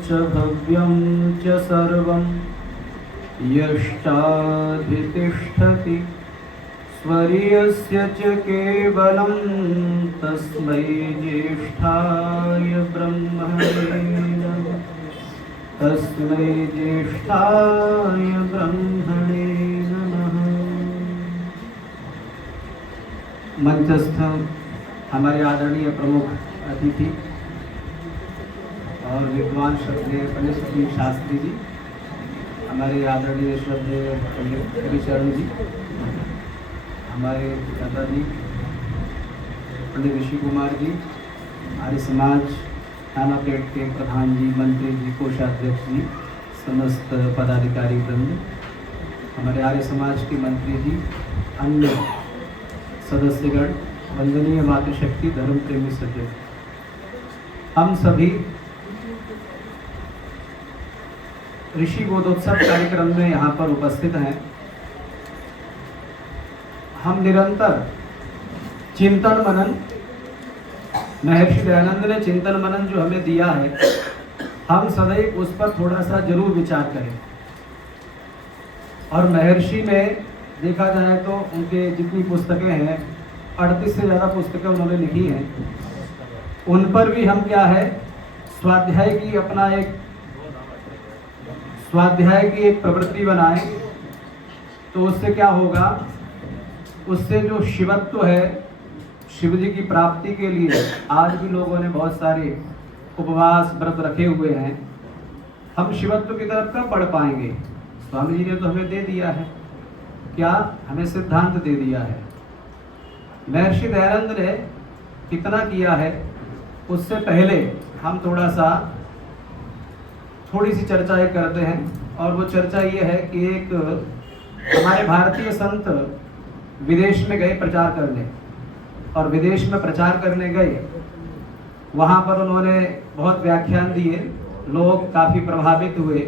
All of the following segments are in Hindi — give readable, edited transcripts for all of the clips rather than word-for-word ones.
च भव्यं च सर्वं यश्चाधितिष्ठति स्वरीयस्य च केवलं तस्मै ज्येष्ठाय ब्रह्मणे नमः। तस्मै ज्येष्ठाय ब्रह्मणे नमः। मंचस्थ हमारे आदरणीय प्रमुख अतिथि और विद्वान श्रद्धेय पंडित सुशील शास्त्री जी, हमारे आदरणीय श्रद्धेय पंडित हरिचरण जी, हमारे दादाजी पंडित ऋषि कुमार जी, आर्य समाज थानापेट के प्रधान जी, मंत्री जी, कोषाध्यक्ष जी, समस्त पदाधिकारी वृंद, हमारे आर्य समाज के मंत्री जी, अन्य सदस्यगण, वंदनीय मातृशक्ति, धर्म प्रेमी सज्जन, हम सभी ऋषि बोधोत्सव कार्यक्रम में यहाँ पर उपस्थित हैं। हम निरंतर चिंतन मनन, महर्षि दयानंद ने चिंतन मनन जो हमें दिया है, हम सदैव उस पर थोड़ा सा जरूर विचार करें। और महर्षि में देखा जाए तो उनके जितनी पुस्तकें हैं, 38 से ज़्यादा पुस्तकें उन्होंने लिखी हैं, उन पर भी हम क्या है, स्वाध्याय की एक प्रवृत्ति बनाएं। तो उससे क्या होगा, उससे जो शिवत्व है, शिव जी की प्राप्ति के लिए आज भी लोगों ने बहुत सारे उपवास व्रत रखे हुए हैं। हम शिवत्व की तरफ कब बढ़ पाएंगे? स्वामी जी ने तो हमें दे दिया है, क्या हमें सिद्धांत दे दिया है। महर्षि दयानंद ने कितना किया है, उससे पहले हम थोड़ी सी चर्चा एक करते हैं। और वो चर्चा ये है कि एक हमारे भारतीय संत विदेश में गए प्रचार करने, और विदेश में प्रचार करने गए, वहाँ पर उन्होंने बहुत व्याख्यान दिए, लोग काफ़ी प्रभावित हुए,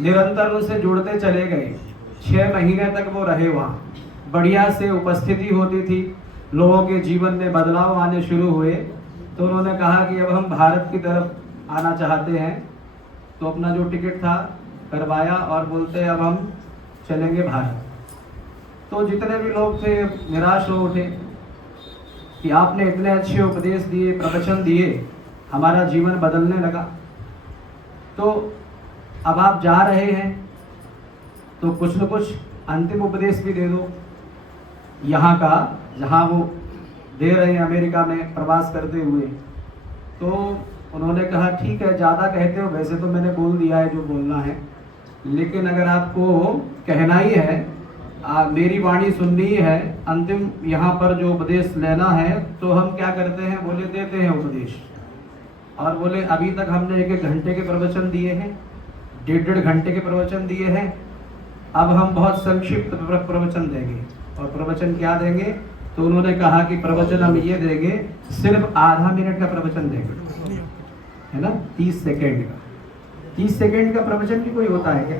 निरंतर उनसे जुड़ते चले गए। 6 महीने तक वो रहे वहाँ, बढ़िया से उपस्थिति होती थी, लोगों के जीवन में बदलाव आने शुरू हुए। तो उन्होंने कहा कि अब हम भारत की तरफ आना चाहते हैं। तो अपना जो टिकट था करवाया और बोलते अब हम चलेंगे भारत। तो जितने भी लोग थे निराश हो उठे कि आपने इतने अच्छे उपदेश दिए, प्रवचन दिए, हमारा जीवन बदलने लगा। तो अब आप जा रहे हैं तो कुछ न कुछ अंतिम उपदेश भी दे दो यहाँ का, जहाँ वो दे रहे हैं अमेरिका में प्रवास करते हुए। तो उन्होंने कहा ठीक है, ज़्यादा कहते हो, वैसे तो मैंने बोल दिया है जो बोलना है, लेकिन अगर आपको कहना ही है, मेरी वाणी सुननी ही है, अंतिम यहाँ पर जो उपदेश लेना है, तो हम क्या करते हैं, बोले देते हैं उपदेश। और बोले अभी तक हमने 1-1 घंटे के प्रवचन दिए हैं, 1.5 घंटे के प्रवचन दिए हैं, अब हम बहुत संक्षिप्त प्रवचन देंगे। और प्रवचन क्या देंगे? तो उन्होंने कहा कि प्रवचन हम ये देंगे, सिर्फ आधा मिनट का प्रवचन देंगे, है ना, 30 सेकेंड का। 30 सेकेंड का प्रवचन भी कोई होता है क्या?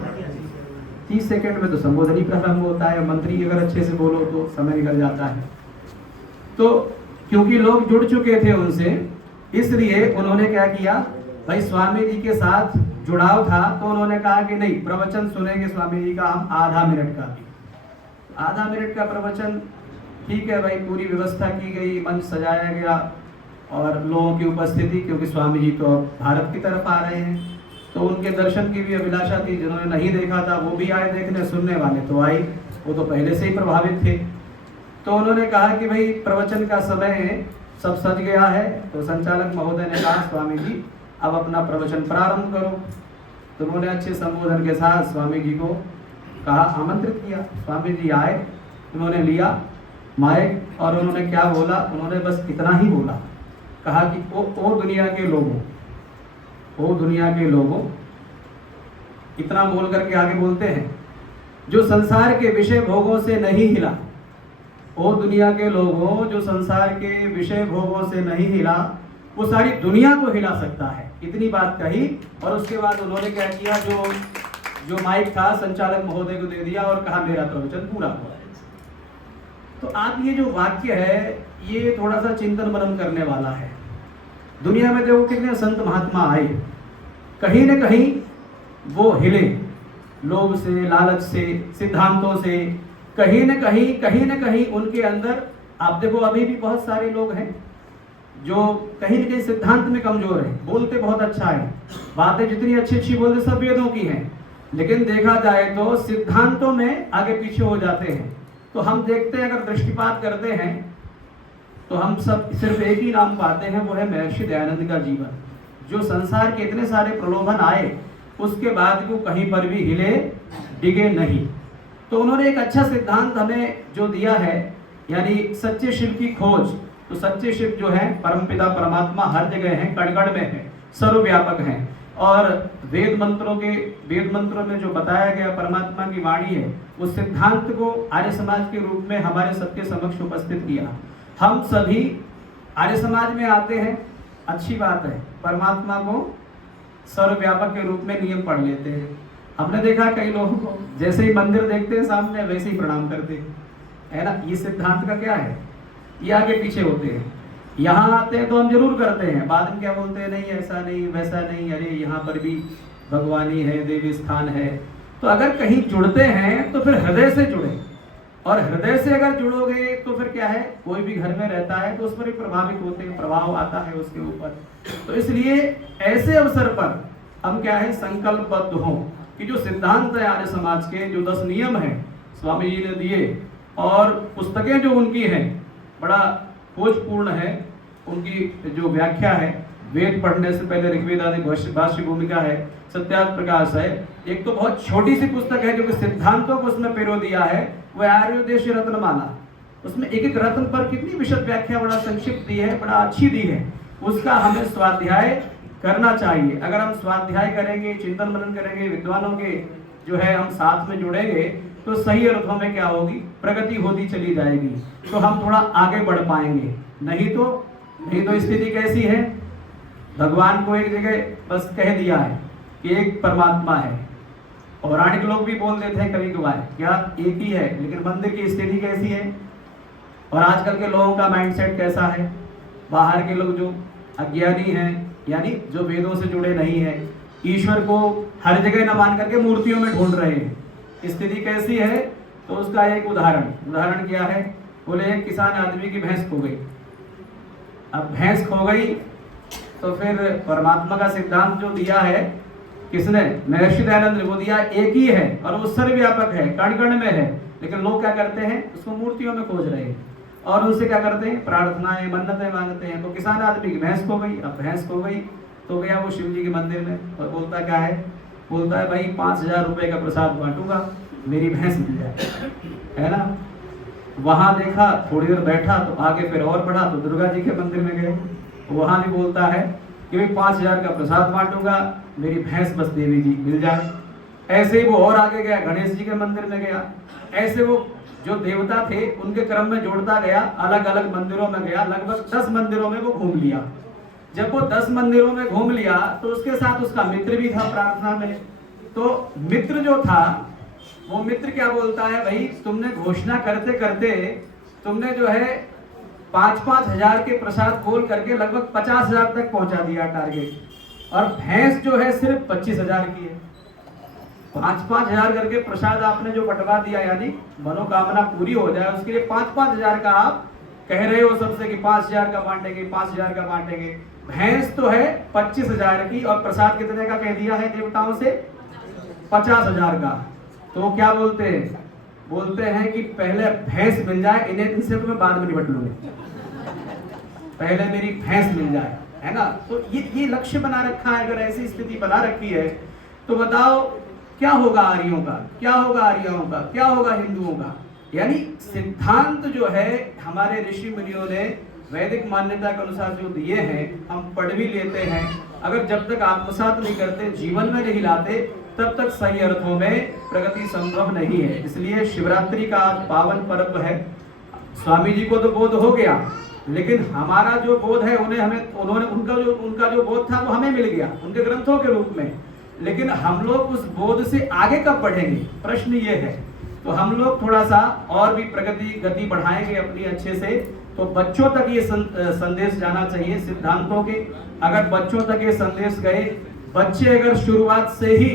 30 सेकेंड में तो संबोधन ही प्रारंभ होता है, मंत्री अगर अच्छे से बोलो तो समय निकल जाता है। तो क्योंकि लोग जुड़ चुके थे उनसे, इसलिए उन्होंने क्या किया, भाई स्वामी जी के साथ जुड़ाव था, तो उन्होंने कहा कि नहीं, प्रवचन सुनेंगे स्वामी जी का हम आधा मिनट का भी। आधा मिनट का प्रवचन ठीक है भाई, पूरी व्यवस्था की गई, मंच सजाया गया और लोगों की उपस्थिति, क्योंकि स्वामी जी तो भारत की तरफ आ रहे हैं, तो उनके दर्शन की भी अभिलाषा थी। जिन्होंने नहीं देखा था वो भी आए देखने, सुनने वाले तो आए, वो तो पहले से ही प्रभावित थे। तो उन्होंने कहा कि भाई प्रवचन का समय सब सज गया है। तो संचालक महोदय ने कहा स्वामी जी अब अपना प्रवचन प्रारंभ करो। तो उन्होंने अच्छे संबोधन के साथ स्वामी जी को कहा, आमंत्रित किया। स्वामी जी आए, उन्होंने लिया माइक और उन्होंने क्या बोला, उन्होंने बस इतना ही बोला, कहा कि ओ दुनिया के लोगों, ओ दुनिया के लोगों, इतना बोल करके आगे बोलते हैं, जो संसार के विषय भोगों से नहीं हिला, ओ दुनिया के लोगों, जो संसार के विषय भोगों से नहीं हिला, वो सारी दुनिया को हिला सकता है। इतनी बात कही और उसके बाद उन्होंने क्या किया, जो माइक था संचालक महोदय को दे दिया और कहा मेरा प्रवचन पूरा हुआ। तो आप ये जो वाक्य है, ये थोड़ा सा चिंतन मनन करने वाला है। दुनिया में देखो कितने संत महात्मा आए, कहीं न कहीं वो हिले, लोभ से, लालच से, सिद्धांतों से, कहीं न कहीं उनके अंदर, आप देखो अभी भी बहुत सारे लोग हैं जो कहीं न कहीं सिद्धांत में कमजोर है, बोलते बहुत अच्छा है, बातें जितनी अच्छी अच्छी बोलते सब वेदों की हैं, लेकिन देखा जाए तो सिद्धांतों में आगे पीछे हो जाते हैं। तो हम देखते हैं, अगर दृष्टिपात करते हैं तो हम सब सिर्फ एक ही नाम पाते हैं, वो है महर्षि दयानंद का जीवन, जो संसार के इतने सारे प्रलोभन आए उसके बाद भी वो कहीं पर भी हिले डिगे नहीं। तो उन्होंने एक अच्छा सिद्धांत हमें जो दिया है, यानी सच्चे शिव की खोज। तो सच्चे शिव जो है परमपिता परमात्मा हर जगह है, कण कण में है, सर्वव्यापक है, और वेद मंत्रों में जो बताया गया परमात्मा की वाणी है, उस सिद्धांत को आर्य समाज के रूप में हमारे सबके समक्ष उपस्थित किया। हम सभी आर्य समाज में आते हैं, अच्छी बात है, परमात्मा को सर्वव्यापक के रूप में नियम पढ़ लेते हैं। हमने देखा कई लोगों को जैसे ही मंदिर देखते हैं सामने वैसे ही प्रणाम करते हैं, है ना। ये सिद्धांत का क्या है, ये आगे पीछे होते हैं। यहाँ आते हैं तो हम जरूर करते हैं, बाद में क्या बोलते हैं, नहीं ऐसा नहीं वैसा नहीं, अरे यहाँ पर भी भगवानी है, देवी स्थान है। तो अगर कहीं जुड़ते हैं तो फिर हृदय से जुड़े, और हृदय से अगर जुड़ोगे तो फिर क्या है, कोई भी घर में रहता है तो उस पर भी प्रभावित होते हैं, प्रभाव आता है उसके ऊपर। तो इसलिए ऐसे अवसर पर हम क्या है, संकल्पबद्ध हों कि जो सिद्धांत है आर्य समाज के, जो 10 नियम हैं स्वामी जी ने दिए, और पुस्तकें जो उनकी हैं बड़ा खोजपूर्ण है, उनकी जो व्याख्या है, वेद पढ़ने से पहले ऋग्वेद आदि भाष्य भूमिका है, सत्यार्थ प्रकाश है, एक तो बहुत छोटी सी पुस्तक है जो कि सिद्धांतों को उसमें पिरो दिया है, वह आर्योदेश रत्नमाला। उसमें एक एक रत्न पर कितनी विशद व्याख्या बड़ा संक्षिप्त दी है, बड़ा अच्छी दी है। उसका हमें स्वाध्याय करना चाहिए। अगर हम स्वाध्याय करेंगे, चिंतन मनन करेंगे, विद्वानों के जो है हम साथ में जुड़ेंगे, तो सही अर्थों में क्या होगी, प्रगति होती चली जाएगी, तो हम थोड़ा आगे बढ़ पाएंगे। नहीं तो स्थिति कैसी है, भगवान को एक जगह बस कह दिया है कि एक परमात्मा है, पौराणिक लोग भी बोल देते हैं कभी कभार क्या एक ही है, लेकिन मंदिर की स्थिति कैसी है, और आजकल के लोगों का माइंडसेट कैसा है, बाहर के लोग जो अज्ञानी हैं, यानी जो वेदों से जुड़े नहीं हैं, ईश्वर को हर जगह न मान करके मूर्तियों में ढूंढ रहे हैं। स्थिति कैसी है, तो उसका एक उदाहरण क्या है, बोले एक किसान आदमी की भैंस खो गई। अब भैंस खो गई तो फिर परमात्मा का सिद्धांत जो दिया है किसने, महर्षि दयानंद ने, वो दिया एक ही है और वो सर्वव्यापक है, कण कण में है, लेकिन लोग क्या करते हैं, उसको मूर्तियों में खोज रहे हैं और उनसे क्या करते हैं, प्रार्थनाएं मन्नतें मांगते हैं। तो किसान आदमी की भैंस खो गई। अब भैंस खो गई तो गया वो शिव जी के मंदिर में और बोलता क्या है, बोलता है भाई 5000 रुपए का प्रसाद बांटूंगा, मेरी भैंस मिल जाए, है ना। वहां देखा, थोड़ी देर बैठा तो आगे फिर और बढ़ा तो दुर्गा जी के मंदिर में गए, वहां भी बोलता है कि भाई 5000 का प्रसाद बांटूंगा, मेरी भैंस बस देवी जी मिल जाए। ऐसे ही वो और आगे गया, गणेश जी के मंदिर में गया। ऐसे वो जो देवता थे उनके क्रम में जोड़ता गया, अलग अलग मंदिरों में गया, लगभग 10 मंदिरों में वो घूम लिया। जब वो 10 मंदिरों में घूम लिया तो उसके साथ उसका मित्र भी था प्रार्थना में। तो मित्र जो था, वो मित्र क्या बोलता है, भाई तुमने घोषणा करते करते तुमने जो है 5-5 हजार के प्रसाद बोल करके लगभग 50,000 तक पहुंचा दिया टारगेट, और भैंस जो है सिर्फ 25,000 की है। 5-5 हजार करके प्रसाद आपने जो बंटवा दिया, यानी मनोकामना पूरी हो जाए उसके लिए 5-5 हजार का आप कह रहे हो सबसे कि 5,000 का बांटेंगे, 5,000 का बांटेंगे। भैंस तो है 25,000 की और प्रसाद कितने का कह दिया है देवताओं से, 50,000 का। तो क्या बोलते हैं, बोलते हैं कि पहले भैंस मिल जाए, इनसे तो मैं बाद में निपट लूंगा, पहले मेरी भैंस मिल जाए, है ना। तो ये लक्ष्य बना रखा है। अगर ऐसी स्थिति बना रखी है तो बताओ क्या होगा आर्यों का, क्या होगा आर्यों का, क्या होगा हिंदुओं का। यानी सिद्धांत जो है हमारे ऋषि मुनियों ने वैदिक मान्यता के अनुसार जो दिए हैं, हम पढ़ भी लेते हैं, अगर जब तक आत्मसात नहीं करते, जीवन में नहीं लाते, तब तक सही अर्थों में प्रगति संभव नहीं है। इसलिए शिवरात्रि का आज पावन पर्व है। स्वामी जी को तो बोध हो गया, लेकिन हमारा जो बोध है उनका जो बोध था वो हमें मिल गया उनके ग्रंथों के रूप में, लेकिन हम लोग उस बोध से आगे कब बढ़ेंगे, प्रश्न ये है। तो हम लोग थोड़ा सा और भी प्रगति गति बढ़ाएंगे अपनी अच्छे से, तो बच्चों तक ये संदेश जाना चाहिए सिद्धांतों के। अगर बच्चों तक ये संदेश गए, बच्चे अगर शुरुआत से ही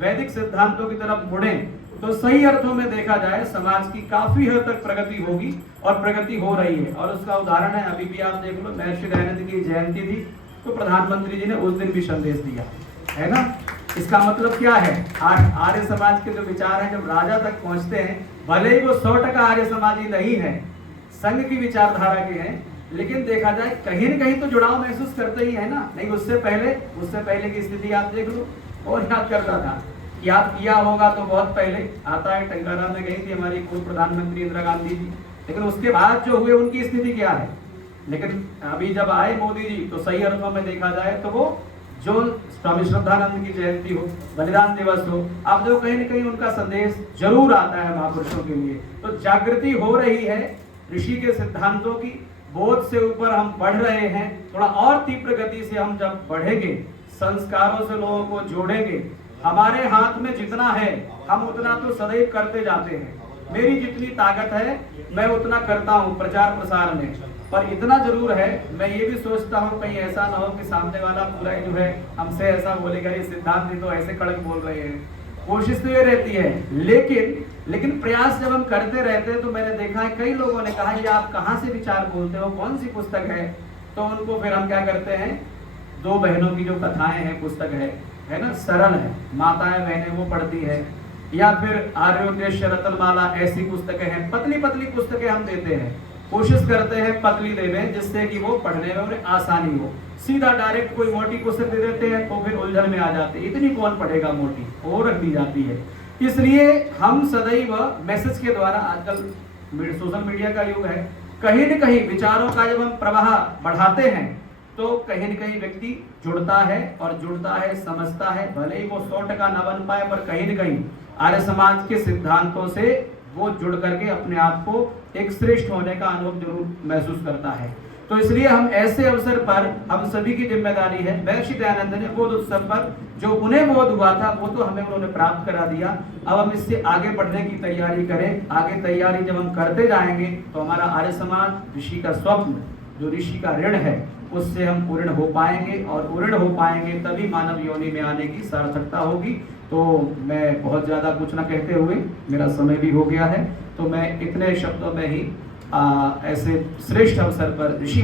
वैदिक सिद्धांतों की तरफ मुड़े तो सही अर्थों में देखा जाए समाज की काफी हद तक प्रगति होगी और प्रगति हो रही है। और उसका उदाहरण है, अभी भी आप देख लो, महर्षि दयानंद की जयंती थी तो प्रधानमंत्री जी ने उस दिन भी संदेश दिया है ना। इसका मतलब क्या है, आर्य समाज के जो विचार हैं जब राजा तक पहुंचते हैं, भले ही वो 100% आर्य समाजी नहीं है, संघ की विचारधारा के हैं, लेकिन देखा जाए कहीं न कहीं तो जुड़ाव महसूस करते ही है ना। नहीं, उससे पहले की स्थिति आप देख लो। और याद करता था, याद किया होगा तो बहुत पहले आता है, टंकारा में गई थी हमारी पूर्व प्रधानमंत्री इंदिरा गांधी जी, लेकिन उसके बाद जो हुए उनकी स्थिति क्या है। लेकिन अभी जब आए मोदी जी तो सही अर्थों में देखा जाए तो वो जो स्वामी श्रद्धानंद की जयंती हो, बलिदान दिवस हो, आप जो कहीं न कहीं उनका संदेश जरूर आता है महापुरुषों के लिए। तो जागृति हो रही है ऋषि के सिद्धांतों की, बोध से ऊपर हम बढ़ रहे हैं। थोड़ा और तीव्र गति से हम जब बढ़ेंगे, संस्कारों से लोगों को जोड़ेंगे, हमारे हाथ में जितना है हम उतना तो सदैव करते जाते हैं। मेरी जितनी ताकत है मैं उतना करता हूँ प्रचार प्रसार में, पर इतना जरूर है मैं ये भी सोचता हूँ कहीं ऐसा ना हो कि सामने वाला पूरा जो है हमसे ऐसा बोलेगा, ये सिद्धांत तो ऐसे कड़क बोल रहे हैं। कोशिश तो ये रहती है, लेकिन प्रयास जब हम करते रहते हैं तो मैंने देखा है कई लोगों ने कहा ये आप कहाँ से विचार बोलते हो, कौन सी पुस्तक है। तो उनको फिर हम क्या करते हैं, दो बहनों की जो कथाएं हैं पुस्तक है ना, सरल है, माताएं बहनें वो पढ़ती है, या फिर आर्योद्देश्य रतनमाला, ऐसी पुस्तकें हैं, पतली पतली पुस्तकें हम देते हैं। कोशिश करते हैं पतली देवें जिससे कि वो पढ़ने में उन्हें आसानी हो। सीधा डायरेक्ट कोई मोटी पुस्तक दे देते हैं तो फिर उलझन में आ जाते हैं, इतनी कौन पढ़ेगा मोटी, वो रख दी जाती है। इसलिए हम सदैव मैसेज के द्वारा, आजकल सोशल मीडिया का युग है, कहीं न कहीं विचारों का जब हम प्रवाह बढ़ाते हैं तो कहीं न कहीं व्यक्ति जुड़ता है, और जुड़ता है, समझता है, भले ही वो 100% न बन पाए, पर कहीं न कहीं आर्य समाज के सिद्धांतों से वो जुड़ करके अपने आप को एक श्रेष्ठ होने का अनुभव जरूर महसूस करता है। तो इसलिए हम ऐसे अवसर पर, हम सभी की जिम्मेदारी है, महर्षि दयानंद ने बोध उत्सव पर जो उन्हें बोध हुआ था वो तो हमें उन्होंने प्राप्त करा दिया। अब हम इससे आगे बढ़ने की तैयारी करें। आगे तैयारी जब हम करते जाएंगे तो हमारा आर्य समाज ऋषि का स्वप्न, जो ऋषि का ऋण है, उससे हम पूर्ण हो पाएंगे, और पूर्ण हो पाएंगे तभी मानव योनि में आने की सार्थकता होगी। तो मैं बहुत ज़्यादा कुछ न कहते हुए, मेरा समय भी हो गया है, तो मैं इतने शब्दों में ही ऐसे श्रेष्ठ अवसर पर ऋषि